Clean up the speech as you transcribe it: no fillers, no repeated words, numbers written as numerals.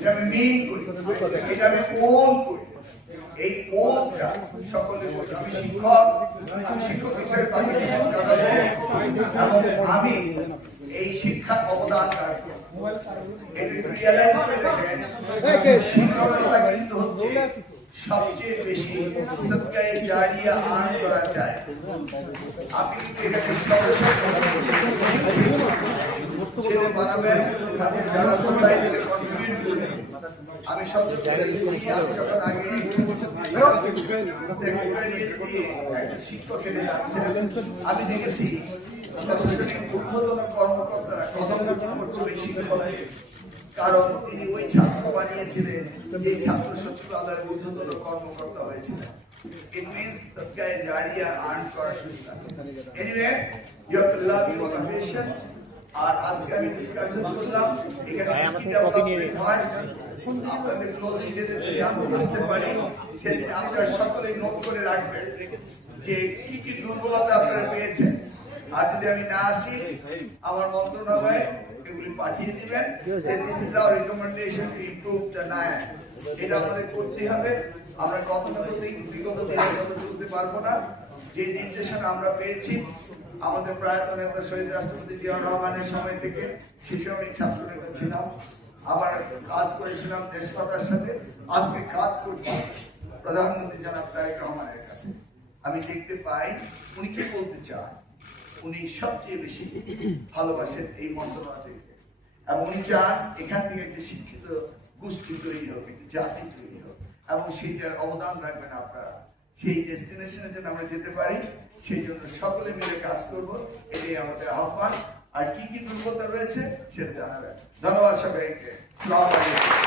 এটা আমি মিন করি, এটা আমি ওন করি। এই ওনটা সকলের মধ্যে আমি শিক্ষক হিসেবে এবং আমি এই শিক্ষার অবদান রাখবো। এটা রিয়েলাইজ করে দেখেন, শিক্ষকতা কিন্তু হচ্ছে সবচেয়ে বেশি সদকায়ে জারিয়া আর্ন করা যায়। আপনি কিন্তু এটাকে ছেলে বানাবেন, আপনি যারা সোসাইটিতে কন্ট্রিবিউট করবেন। আমি সবচেয়ে দেখেছি, আমি যখন আগে সেক্রেটারিয়েট দিয়ে একটা শিক্ষক এনে যাচ্ছেন, আমি দেখেছি প্রশাসনিক ঊর্ধ্বতন কর্মকর্তারা কদম করছে ওই শিক্ষককে, কারণ তিনি ওই ছাত্র বানিয়েছিলেন যে ছাত্র সচিবালয়ের ঊর্ধ্বতন কর্মকর্তা হয়েছিলেন। It means সদকায়ে জারিয়া আর্ন করার সুযোগ আছে। Anyway, you have to love your profession. আর আজকে আমি ডিসকাশন করলাম এখানে কি ডেভেলপমেন্ট হয়। আপনাদের ক্লোজিং ডেতে যদি আমি আসতে পারি, সেদিন আপনারা সকলেই নোট করে রাখবেন যে কি কি দুর্বলতা আপনারা পেয়েছেন। আর যদি আমি না আসি, আমার মন্ত্রণালয়ে এগুলি পাঠিয়ে দিবেন যে this is our recommendation to improve the Nair. এটা আমাদের করতে হবে। আমরা বিগত দিনে চলতে পারবো না। যে নির্দেশনা আমরা পেয়েছি আমাদের প্রয়াত নেতা শহীদ রাষ্ট্রপতি জিয়াউর রহমানের সময় থেকে, সে সময় ছাত্র নেতা ছিলাম, আবার কাজ করেছিলাম দেশপাতার সাথে, আজকে কাজ করছি প্রধানমন্ত্রী জনাব তারেক রহমানের কাছে। আমি দেখতে পাই উনি কি বলতে চান। উনি সবচেয়ে বেশি ভালোবাসেন এই মন্ত্রণালয়কে এবং উনি চান এখান থেকে একটি শিক্ষিত গোষ্ঠী তৈরি হোক, একটি জাতি তৈরি হোক এবং সেইটার অবদান রাখবেন আপনারা। সেই ডেস্টিনেশনে যেন আমরা যেতে পারি, সেই জন্য সকলে মিলে কাজ করব, এটাই আমাদের আহ্বান। আর কি কি দুর্বলতা রয়েছে সেটা জানাবেন। ধন্যবাদ সবাইকে। আসসালামু আলাইকুম।